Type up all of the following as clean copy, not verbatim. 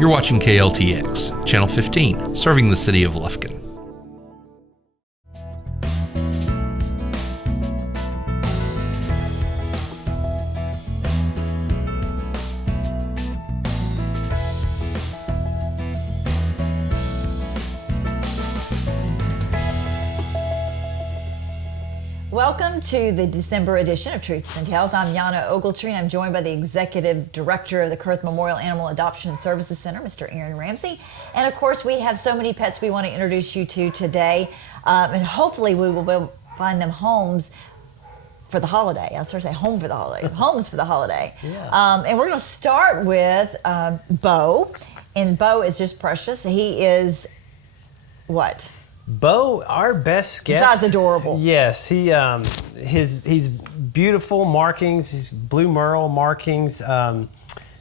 You're watching KLTX, Channel 15, serving the city of Lufkin. Welcome to the December edition of Truths and Tales. I'm Yana Ogletree, and I'm joined by the Executive Director of the Kurth Memorial Animal Adoption Services Center, Mr. Aaron Ramsey. And of course, we have so many pets we want to introduce you to today, and hopefully we will find them homes for the holiday. I was going to say home for the holiday, homes for the holiday. Yeah. And we're going to start with Bo, and Bo is just precious. He is what? Bo, our best guest. Besides adorable. Yes, he's beautiful markings, he's blue merle markings.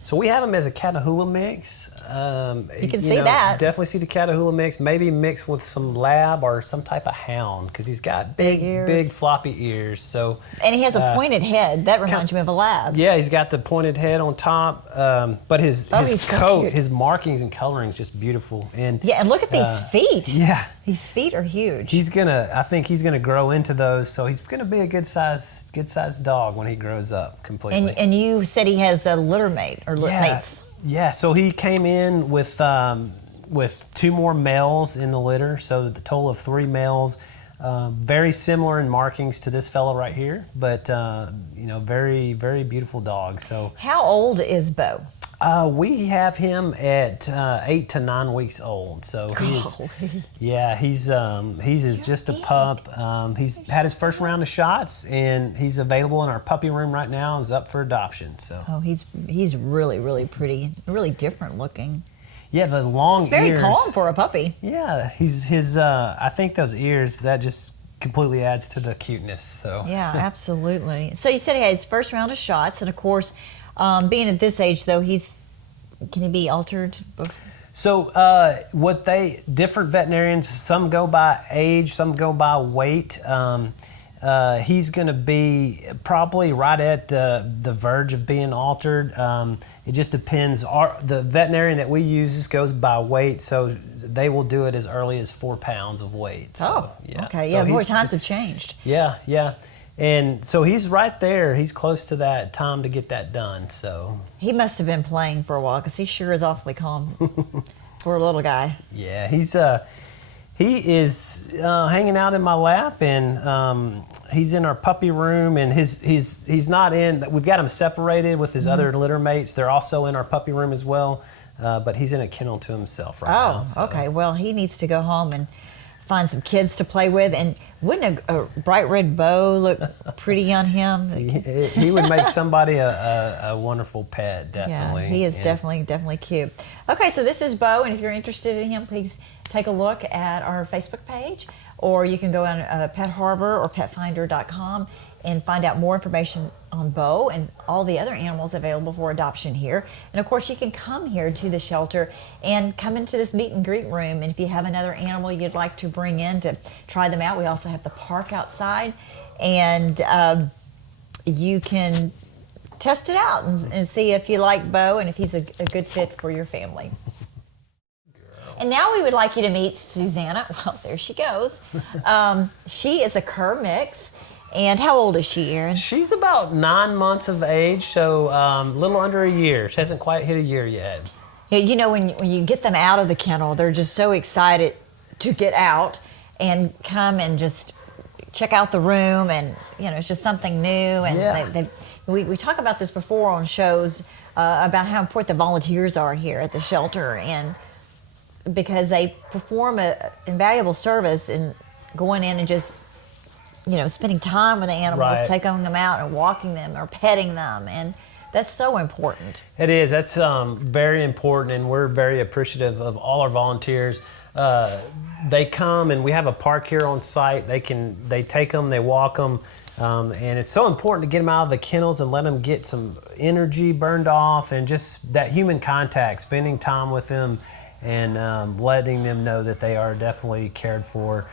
So we have him as a Catahoula mix. You can see that. Definitely see the Catahoula mix, maybe mixed with some lab or some type of hound, because he's got big floppy ears. So and he has a pointed head. That reminds me of a lab. Yeah, he's got the pointed head on top, but his coat, his markings and coloring is just beautiful. And look at these feet. Yeah. His feet are huge. I think he's gonna grow into those, so he's gonna be a good sized dog when he grows up completely. And you said he has a litter mate or mates. Yeah, so he came in with 2 more males in the litter, so the total of 3 males. Very similar in markings to this fellow right here, but very, very beautiful dog. So how old is Bo? We have him at 8 to 9 weeks old. So he's just a pup. He's had his first round of shots, and he's available in our puppy room right now. He's up for adoption. So he's really, really pretty, really different looking. Yeah, the long ears. It's very calm for a puppy. Yeah, I think those ears, that just completely adds to the cuteness. So yeah, absolutely. So you said he had his first round of shots, and of course, being at this age though, can he be altered? So different veterinarians, some go by age, some go by weight. He's going to be probably right at the verge of being altered. It just depends. The veterinarian that we use goes by weight, so they will do it as early as 4 pounds of weight. So, okay. So more times have changed. Yeah. And so he's right there. He's close to that time to get that done. So he must have been playing for a while, because he sure is awfully calm for a little guy. Yeah, he is hanging out in my lap, and he's in our puppy room, and he's not in. We've got him separated with his other litter mates. They're also in our puppy room as well, but he's in a kennel to himself right now. Oh, okay. Well, he needs to go home and find some kids to play with. And wouldn't a bright red bow look pretty on him? He would make somebody a wonderful pet, definitely. Yeah, he is definitely cute. Okay, so this is Bo, and if you're interested in him, please take a look at our Facebook page, or you can go on Pet Harbor or petfinder.com and find out more information on Bo and all the other animals available for adoption here. And of course, you can come here to the shelter and come into this meet and greet room. And if you have another animal you'd like to bring in to try them out, we also have the park outside, and you can test it out and see if you like Bo and if he's a good fit for your family. And now we would like you to meet Susanna. Well, there she goes. She is a cur mix. And how old is she, Aaron? She's about 9 months of age, so a little under a year. She hasn't quite hit a year yet. Yeah, you know, when you get them out of the kennel, they're just so excited to get out and come and just check out the room, and it's just something new. And we talk about this before on shows about how important the volunteers are here at the shelter, and because they perform an invaluable service in going in and just spending time with the animals, right, taking them out and walking them or petting them, and that's so important. It is. That's very important, and we're very appreciative of all our volunteers. They come, and we have a park here on site. They take them, they walk them, and it's so important to get them out of the kennels and let them get some energy burned off, and just that human contact, spending time with them, and letting them know that they are definitely cared for.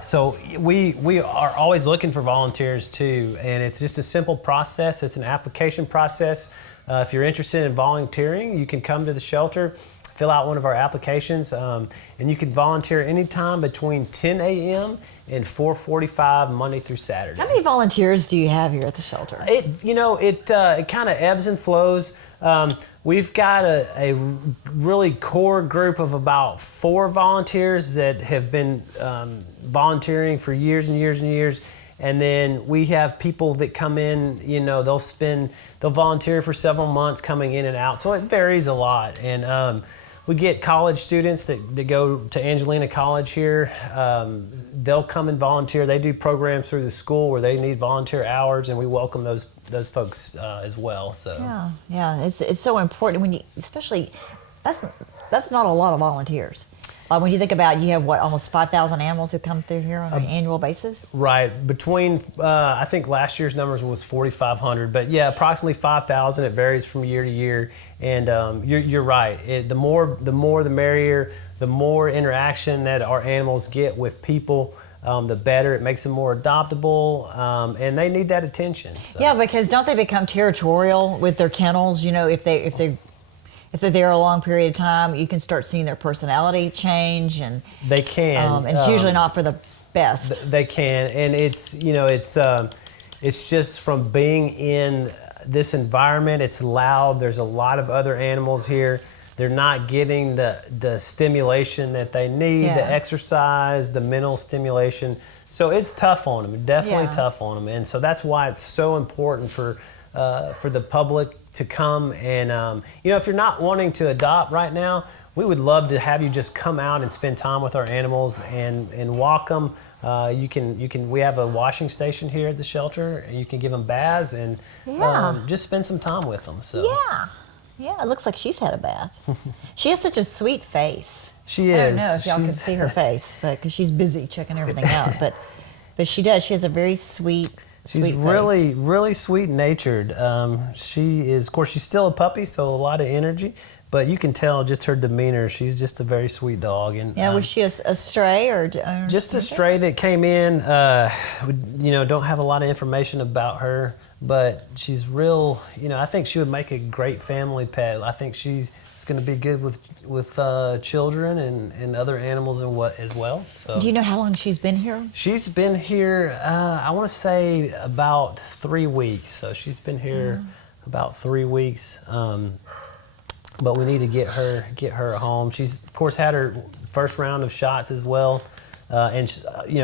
So we are always looking for volunteers too, and it's just a simple process. It's an application process. if you're interested in volunteering, you can come to the shelter, fill out one of our applications, and you can volunteer anytime between 10 a.m. and 4:45 Monday through Saturday. How many volunteers do you have here at the shelter? It kind of ebbs and flows. We've got a really core group of about 4 volunteers that have been volunteering for years and years and years. And then we have people that come in, they'll volunteer for several months coming in and out. So it varies a lot. And we get college students that go to Angelina College here. They'll come and volunteer. They do programs through the school where they need volunteer hours, and we welcome those folks as well. So yeah, it's so important when you, especially that's not a lot of volunteers. When you think about, you have almost 5,000 animals who come through here on an annual basis? Right. Between, I think last year's numbers was 4,500, but yeah, approximately 5,000. It varies from year to year. And you're right. The more the merrier, the more interaction that our animals get with people, the better. It makes them more adoptable, and they need that attention. So. Yeah, because don't they become territorial with their kennels? If they're there a long period of time, you can start seeing their personality change, and they can. And it's usually not for the best. They can, and it's just from being in this environment. It's loud. There's a lot of other animals here. They're not getting the stimulation that they need, the exercise, the mental stimulation. So it's tough on them. Definitely tough on them, and so that's why it's so important for the public to come. And if you're not wanting to adopt right now, we would love to have you just come out and spend time with our animals and walk them. We have a washing station here at the shelter, and you can give them baths and just spend some time with them. So yeah, it looks like she's had a bath. She has such a sweet face. She I is. don't know if y'all can see her face, but because she's busy checking everything out, but she does. She has a very sweet. She's really, really sweet-natured. She is, of course, she's still a puppy, so a lot of energy. But you can tell just her demeanor. She's just a very sweet dog. And was she a stray or just a stray that came in? Don't have a lot of information about her, but she's real. I think she would make a great family pet. I think she's going to be good with children and other animals as well. So, do you know how long she's been here? She's been here, I want to say about 3 weeks. So she's been here about 3 weeks. But we need to get her home. She's of course had her first round of shots as well, and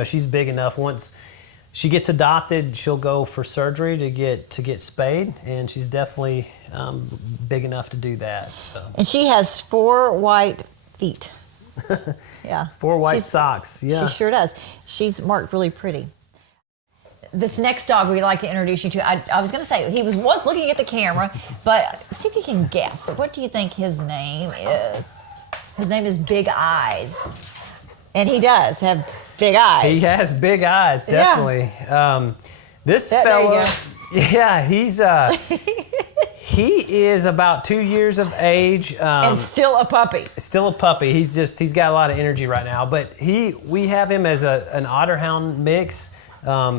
she's big enough. Once she gets adopted, she'll go for surgery to get spayed, and she's definitely big enough to do that. So. And she has 4 white feet. Yeah. 4 white socks. Yeah. She sure does. She's marked really pretty. This next dog we'd like to introduce you to, I was going to say, he was looking at the camera, but see if you can guess. What do you think his name is? His name is Big Eyes. And he does have big eyes. He has big eyes, definitely. Yeah. This fella, he is about 2 years of age. And still a puppy. Still a puppy. He's got a lot of energy right now. But we have him as an Otterhound mix.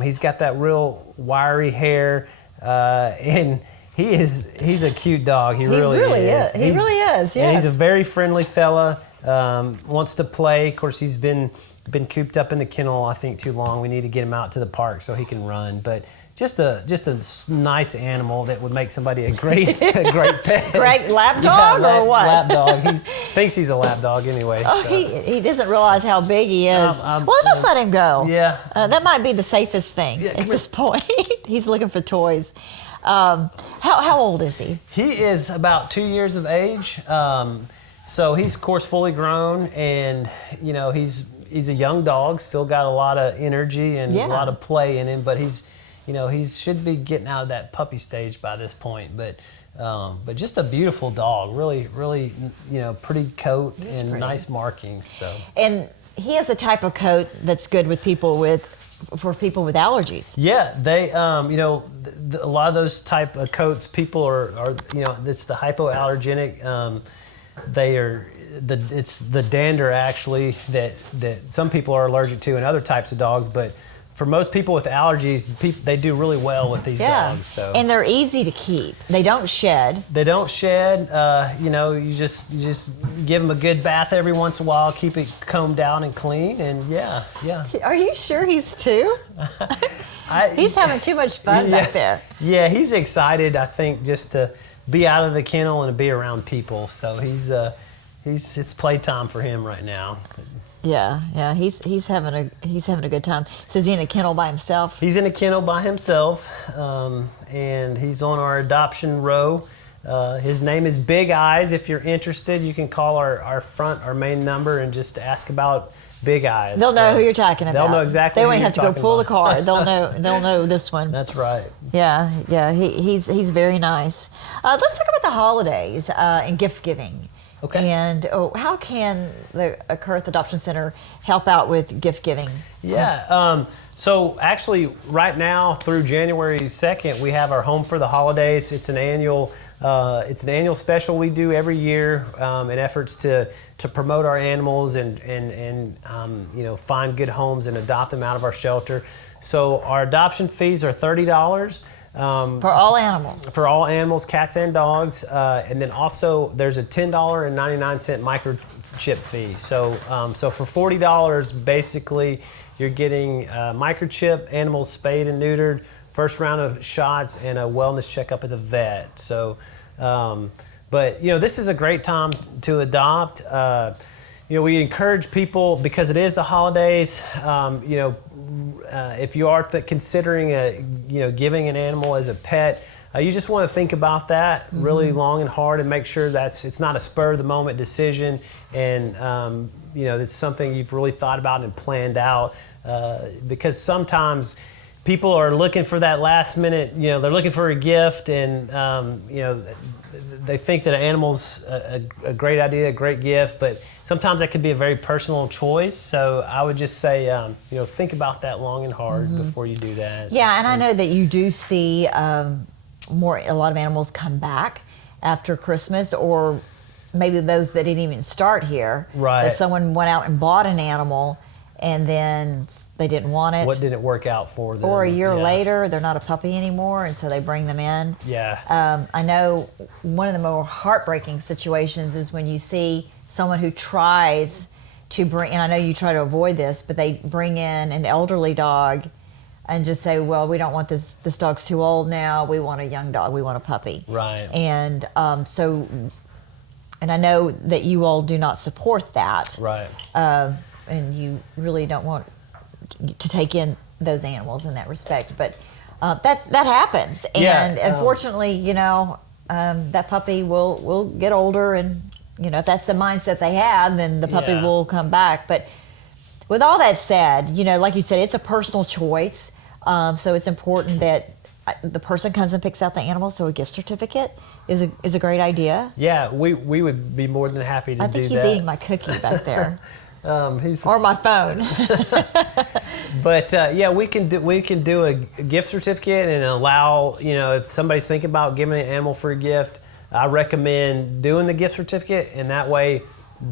He's got that real wiry hair, and he's a cute dog. He really is. He really is. Yes. And he's a very friendly fella. Wants to play. Of course, he's been cooped up in the kennel, I think, too long. We need to get him out to the park so he can run. But just a nice animal that would make somebody a great pet. Great lap dog or what? Lap dog. He thinks he's a lap dog anyway. Oh, so. He doesn't realize how big he is. Just let him go. Yeah. That might be the safest thing at this point. He's looking for toys. How old is he? He is about 2 years of age. So he's, of course, fully grown, and he's a young dog. Still got a lot of energy and a lot of play in him, but he should be getting out of that puppy stage by this point. But just a beautiful dog, really, really, pretty coat and pretty. Nice markings. So. And he has a type of coat that's good for people with allergies. Yeah, they, a lot of those type of coats, people are it's the hypoallergenic. It's the dander actually that some people are allergic to in other types of dogs, but for most people with allergies, they do really well with these dogs. So. And they're easy to keep. They don't shed. They don't shed. You just give them a good bath every once in a while, keep it combed down and clean, and yeah. Are you sure he's 2? He's having too much fun back there. Yeah, he's excited, I think, just to be out of the kennel and to be around people. So it's playtime for him right now. Yeah, he's having a good time. So is he in a kennel by himself? He's in a kennel by himself, and he's on our adoption row. His name is Big Eyes. If you're interested, you can call our main number and just ask about Big Eyes. They'll know who you're talking about. They'll know exactly. They who won't you're have to go pull the about. card. They'll know this one. That's right. Yeah. He's very nice. Let's talk about the holidays and gift giving. Okay. And how can the Kurth Adoption Center help out with gift giving? Yeah. So actually, right now through January 2nd, we have our Home for the Holidays. It's an annual special we do every year in efforts to promote our animals and find good homes and adopt them out of our shelter. So our adoption fees are $30. For all animals. For all animals, cats and dogs, and then also there's a $10.99 microchip fee. So for $40, basically you're getting microchip, animals spayed and neutered, first round of shots, and a wellness checkup at the vet. So, but this is a great time to adopt. We encourage people, because it is the holidays. If you are considering giving an animal as a pet, you just want to think about that really long and hard and make sure it's not a spur of the moment decision, and it's something you've really thought about and planned out, because sometimes people are looking for that last minute, they're looking for a gift, and they think that an animal's a great idea, a great gift, but sometimes that could be a very personal choice. So I would just say, think about that long and hard before you do that. Yeah, and I know that you do see a lot of animals come back after Christmas, or maybe those that didn't even start here. Right. That someone went out and bought an animal, and then they didn't want it. What didn't work out for them? Or a year later, they're not a puppy anymore, and so they bring them in. Yeah. I know one of the more heartbreaking situations is when you see someone who tries to bring, and I know you try to avoid this, but they bring in an elderly dog and just say, well, we don't want this dog's too old now, we want a young dog, we want a puppy. Right. And and I know that you all do not support that. Right. And you really don't want to take in those animals in that respect, but that happens, and unfortunately, that puppy will get older, and if that's the mindset they have, then the puppy will come back. But with all that said, like you said, it's a personal choice, so it's important that the person comes and picks out the animal. So a gift certificate is a great idea. Yeah, we would be more than happy to do that. I think he's eating my cookie back there. Or my phone. But we can do a gift certificate and allow, if somebody's thinking about giving an animal for a gift, I recommend doing the gift certificate, and that way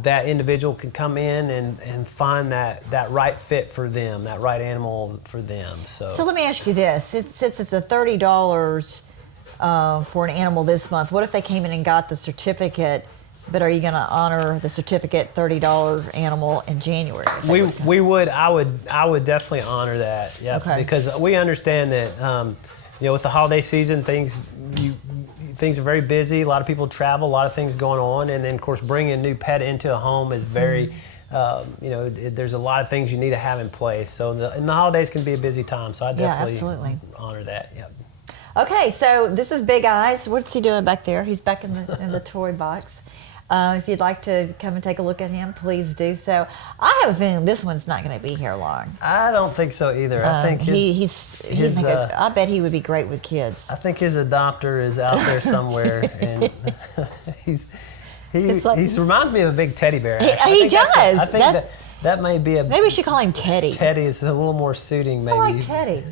that individual can come in and find that right fit for them, that right animal for them. So let me ask you this: since it's a $30 for an animal this month, what if they came in and got the certificate? But are you going to honor the certificate $30 animal in January? We would. I would definitely honor that. Yeah. Okay. Because we understand that with the holiday season, things are very busy. A lot of people travel. A lot of things going on, and then of course bringing a new pet into a home is very. There's a lot of things you need to have in place. So and the holidays can be a busy time. So I definitely honor that. Yep. Okay, so this is Big Eyes. What's he doing back there? He's back in the toy box. If you'd like to come and take a look at him, please do so. I have a feeling this one's not going to be here long. I don't think so either. I think I bet he would be great with kids. I think his adopter is out there somewhere, and he reminds me of a big teddy bear. He does. I think that may be maybe we should call him Teddy. Teddy is a little more suiting, maybe. I like Teddy.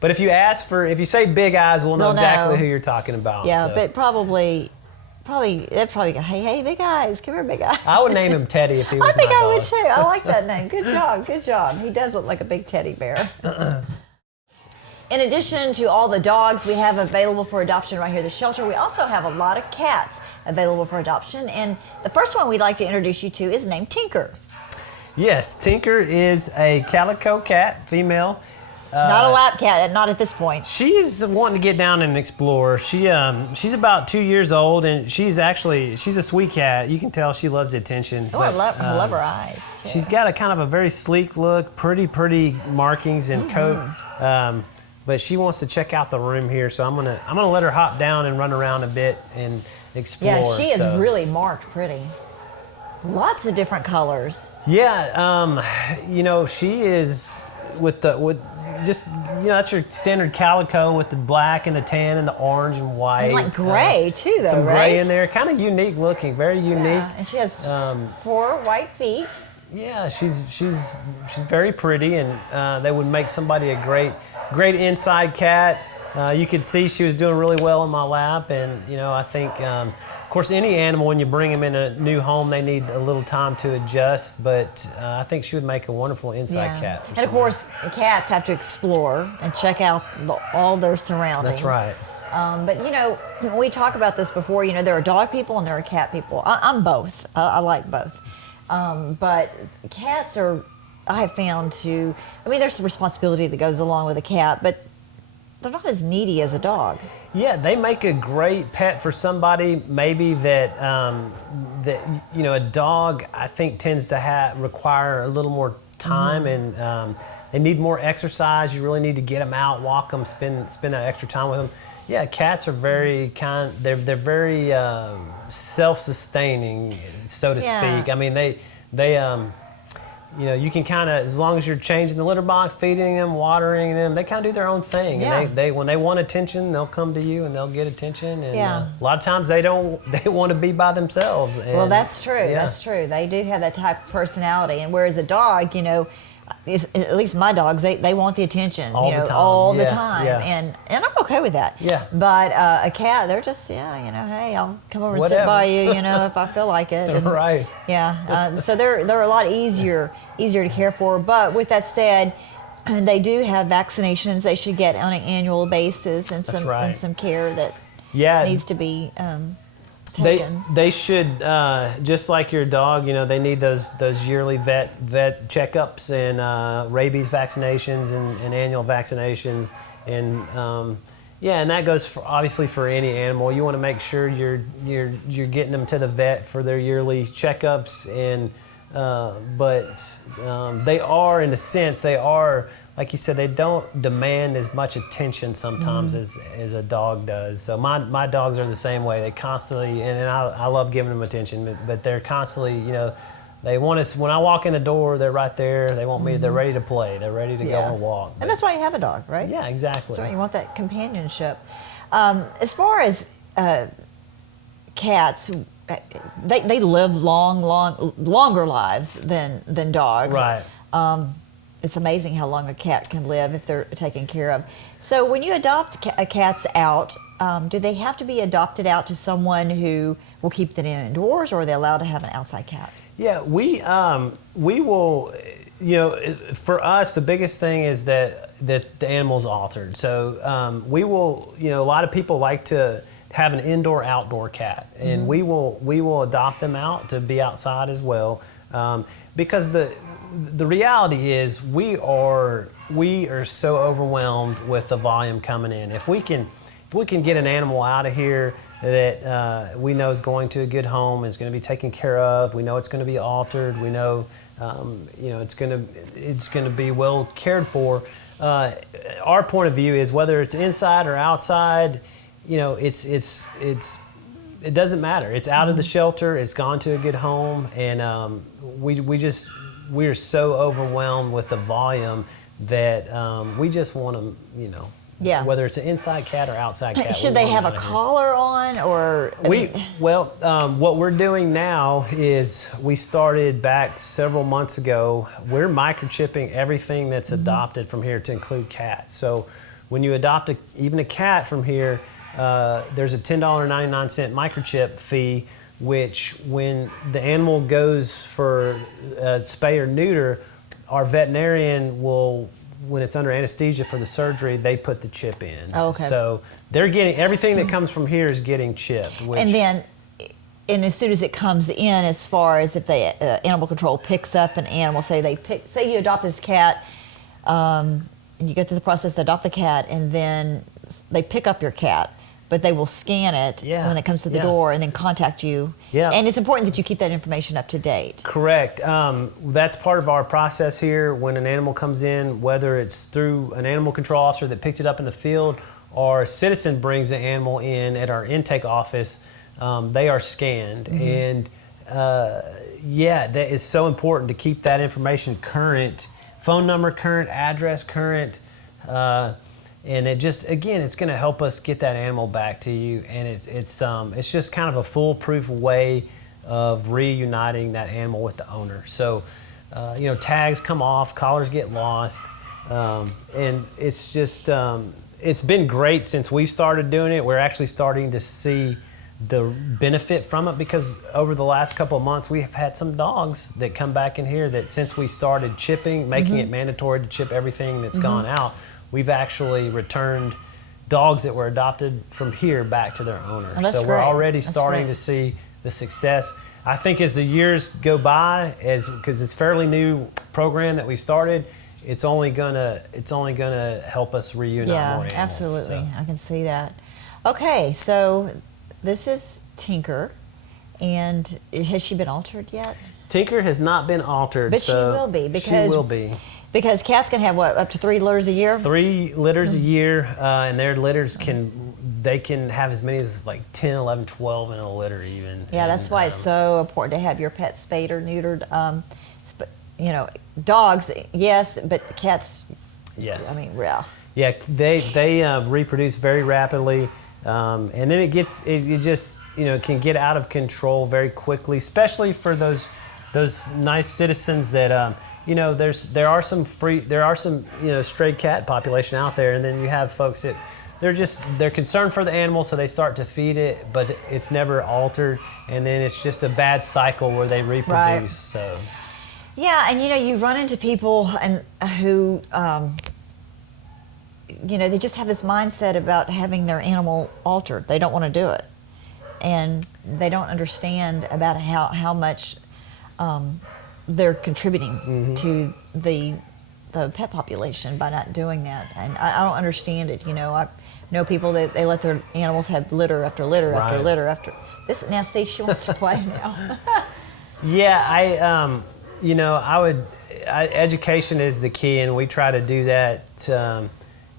But if you say Big Eyes, we'll know exactly who you're talking about. Yeah, so. But probably they'd probably go, hey, big eyes, come here, big eyes. I would name him Teddy if he was I think my I dog. would too. I like that name. Good job. He does look like a big teddy bear. In addition to all the dogs we have available for adoption right here at the shelter, we also have a lot of cats available for adoption. And the first one we'd like to introduce you to is named Tinker. Yes, Tinker is a calico cat, female. Not a lap cat, not at this point. She's wanting to get down and explore. She's about 2 years old, and she's a sweet cat. You can tell she loves the attention. Oh, I love her eyes too. She's got a kind of a very sleek look, pretty markings and coat. But she wants to check out the room here, so I'm gonna let her hop down and run around a bit and explore. Yeah, she is really marked pretty. Lots of different colors. Yeah, she is that's your standard calico with the black and the tan and the orange and white. And like gray too, though, some right? gray in there, kind of unique looking, very unique. Yeah, and she has 4 white feet. Yeah, she's very pretty, and they would make somebody a great inside cat. You could see she was doing really well in my lap, and I think, of course, any animal when you bring them in a new home, they need a little time to adjust. But I think she would make a wonderful inside cat. And of course, cats have to explore and check out all their surroundings. That's right. But we talk about this before. There are dog people and there are cat people. I'm both. I like both. But cats are, I have found there's some responsibility that goes along with a cat, but they're not as needy as a dog. Yeah, they make a great pet for somebody maybe that a dog I think tends to require a little more time and they need more exercise. You really need to get them out, walk them, spend that extra time with them. Yeah, cats are very kind. They're very self-sustaining, so to speak. I mean, they you can kind of, as long as you're changing the litter box, feeding them, watering them, they kind of do their own thing. Yeah. And they when they want attention, they'll come to you and they'll get attention. And Yeah. A lot of times they want to be by themselves. And, Well, that's true. yeah. That's true. They do have that type of personality. And whereas a dog, at least my dogs, they want the attention All the time. all the Yeah, time, yeah. and I'm okay with that. Yeah. But a cat, they're just hey, I'll come over and sit Whatever. by you, if I feel like it. And, Right. Yeah. So they're a lot easier to care for. But with that said, they do have vaccinations they should get on an annual basis, and That's some right. and some care that Yeah. needs to be taken. They should just like your dog. They need those yearly vet checkups and rabies vaccinations and annual vaccinations and and that goes obviously for any animal. You want to make sure you're getting them to the vet for their yearly checkups and but they are, in a sense, like you said, they don't demand as much attention sometimes as a dog does. So my dogs are the same way. They constantly, and I love giving them attention, but they're constantly, they want us, when I walk in the door, they're right there. They want me, they're ready to play. They're ready to go on a walk. And that's why you have a dog, right? Yeah, exactly. That's why you want that companionship. As far as cats, they live longer lives than dogs. Right. It's amazing how long a cat can live if they're taken care of. So when you adopt cats out, do they have to be adopted out to someone who will keep them indoors, or are they allowed to have an outside cat? Yeah, we will. For us, the biggest thing is that the animal's altered. So we will. A lot of people like to have an indoor-outdoor cat, and we will adopt them out to be outside as well, because the reality is we are so overwhelmed with the volume coming in. If we can get an animal out of here that we know is going to a good home, is going to be taken care of, we know it's going to be altered, we know it's going to be well cared for. Our point of view is whether it's inside or outside, it doesn't matter. It's out of the shelter. It's gone to a good home, and we are so overwhelmed with the volume that we just want them, Yeah. whether it's an inside cat or outside cat. Should they have a collar on, or what we're doing now is we started back several months ago. We're microchipping everything that's adopted from here to include cats. So when you adopt even a cat from here, there's a $10.99 microchip fee, which when the animal goes for spay or neuter, our veterinarian will, when it's under anesthesia for the surgery, they put the chip in. Oh, okay. So they're getting, everything that comes from here is getting chipped. Which, and as soon as it comes in, as far as if the animal control picks up an animal, say you adopt this cat, and you go through the process to adopt the cat, and then they pick up your cat, but they will scan it when it comes to the door and then contact you. Yeah. And it's important that you keep that information up to date. Correct. That's part of our process here. When an animal comes in, whether it's through an animal control officer that picked it up in the field or a citizen brings the animal in at our intake office, they are scanned. Mm-hmm. And that is so important to keep that information current. Phone number current, address current. And it just, again, it's going to help us get that animal back to you, and it's just kind of a foolproof way of reuniting that animal with the owner. So, tags come off, collars get lost, and it's just it's been great since we started doing it. We're actually starting to see the benefit from it, because over the last couple of months we have had some dogs that come back in here that since we started chipping, making it mandatory to chip everything that's gone out, we've actually returned dogs that were adopted from here back to their owners. Oh, so we're already starting to see the success. I think as the years go by, because it's a fairly new program that we started, it's only gonna help us reunite more animals. Yeah, absolutely. So. I can see that. Okay, so this is Tinker, and has she been altered yet? Tinker has not been altered, but she will be, because she will be. Because cats can have up to 3 litters a year? 3 litters a year, and their litters can have as many as like 10, 11, 12 in a litter even. Yeah, that's why it's so important to have your pet spayed or neutered. Dogs, yes, but cats, yes. I mean, yeah. Yeah, they reproduce very rapidly, and then it just can get out of control very quickly, especially for those nice citizens that. There are some stray cat population out there, and then you have folks that they're concerned for the animal, so they start to feed it, but it's never altered, and then it's just a bad cycle where they reproduce. Right. So. Yeah, and you run into people who they just have this mindset about having their animal altered. They don't want to do it, and they don't understand about how much. They're contributing to the pet population by not doing that, and I don't understand it. I know people that they let their animals have litter after litter after litter after this. Now, see, she wants to play now. Yeah, education is the key, and we try to do that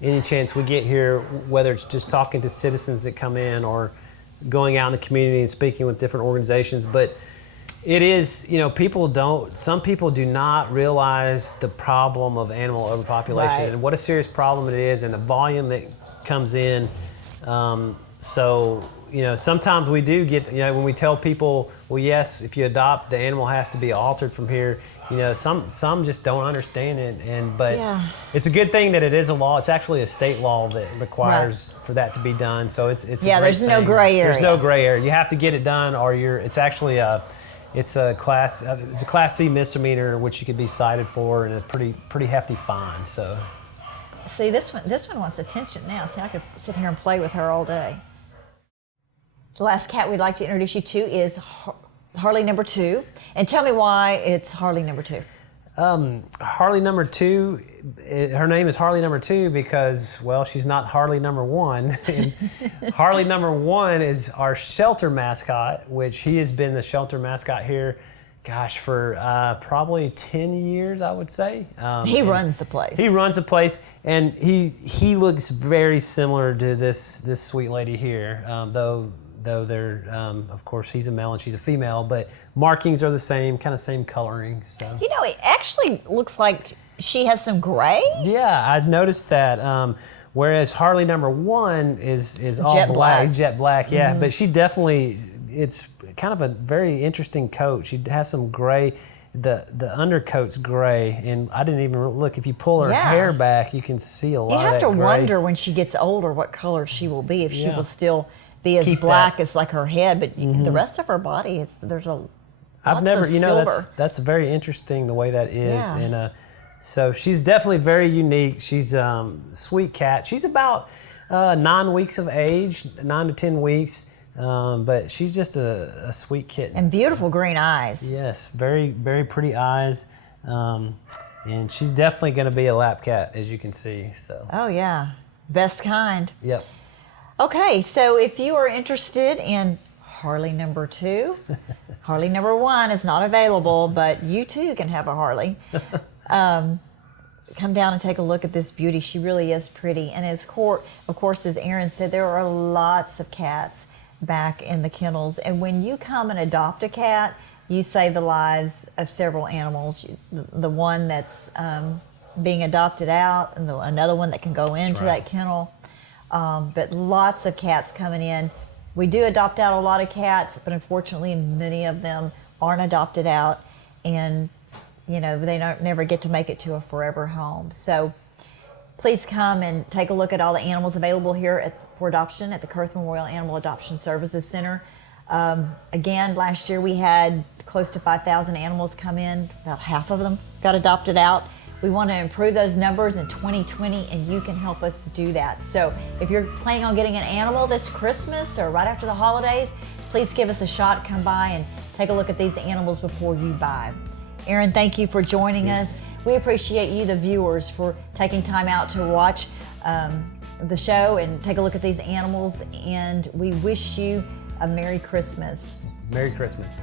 any chance we get here, whether it's just talking to citizens that come in or going out in the community and speaking with different organizations, but. It is, some people do not realize the problem of animal overpopulation and what a serious problem it is, and the volume that comes in. Sometimes we do get, when we tell people, well, yes, if you adopt, the animal has to be altered from here. Some just don't understand it, but it's a good thing that it is a law. It's actually a state law that requires for that to be done. So it's a great there's thing. No gray area. There's no gray area. You have to get it done, or it's actually It's a class C misdemeanor, which you could be cited for, and a pretty hefty fine. So, see, this one wants attention now. See, I could sit here and play with her all day. The last cat we'd like to introduce you to is Harley Number Two, and tell me why it's Harley Number Two. Harley Number Two, her name is Harley Number Two because, well, she's not Harley Number One. And Harley Number One is our shelter mascot, which he has been the shelter mascot here, for probably 10 years, I would say. He runs the place. He runs the place, and he looks very similar to this sweet lady here, though they're, of course, he's a male and she's a female, but markings are the same, kind of same coloring. So it actually looks like she has some gray. Yeah, I've noticed that. Whereas Harley Number One is all jet black. Jet black, but she definitely, it's kind of a very interesting coat. She has some gray, the undercoat's gray, and I didn't even look. If you pull her Yeah. hair back, you can see a lot You of have that to gray. wonder when she gets older what color she will be, if she Yeah. will still be as Keep black that. as like her head, but the rest of her body, there's a I've lots never, of you know, silver. that's very interesting the way that is, Yeah. and so she's definitely very unique. She's sweet cat. She's about 9 weeks of age, 9 to 10 weeks, but she's just a sweet kitten. And beautiful green eyes. Yes, very very pretty eyes, and she's definitely going to be a lap cat, as you can see. So, Oh yeah, best kind. yep. Okay, so if you are interested in Harley Number Two, Harley Number One is not available, but you too can have a Harley. Come down and take a look at this beauty. She really is pretty. And of course, as Aaron said, there are lots of cats back in the kennels. And when you come and adopt a cat, you save the lives of several animals. The one that's being adopted out, and another one that can go into right. that kennel. But lots of cats coming in. We do adopt out a lot of cats, but unfortunately many of them aren't adopted out, and they never get to make it to a forever home. So please come and take a look at all the animals available here for adoption at the Kurth Memorial Animal Adoption Services Center. Again, last year we had close to 5,000 animals come in. About half of them got adopted out. We want to improve those numbers in 2020, and you can help us do that. So if you're planning on getting an animal this Christmas or right after the holidays, please give us a shot. Come by and take a look at these animals before you buy. Aaron, thank you for joining us. We appreciate you, the viewers, for taking time out to watch the show and take a look at these animals, and we wish you a Merry Christmas. Merry Christmas.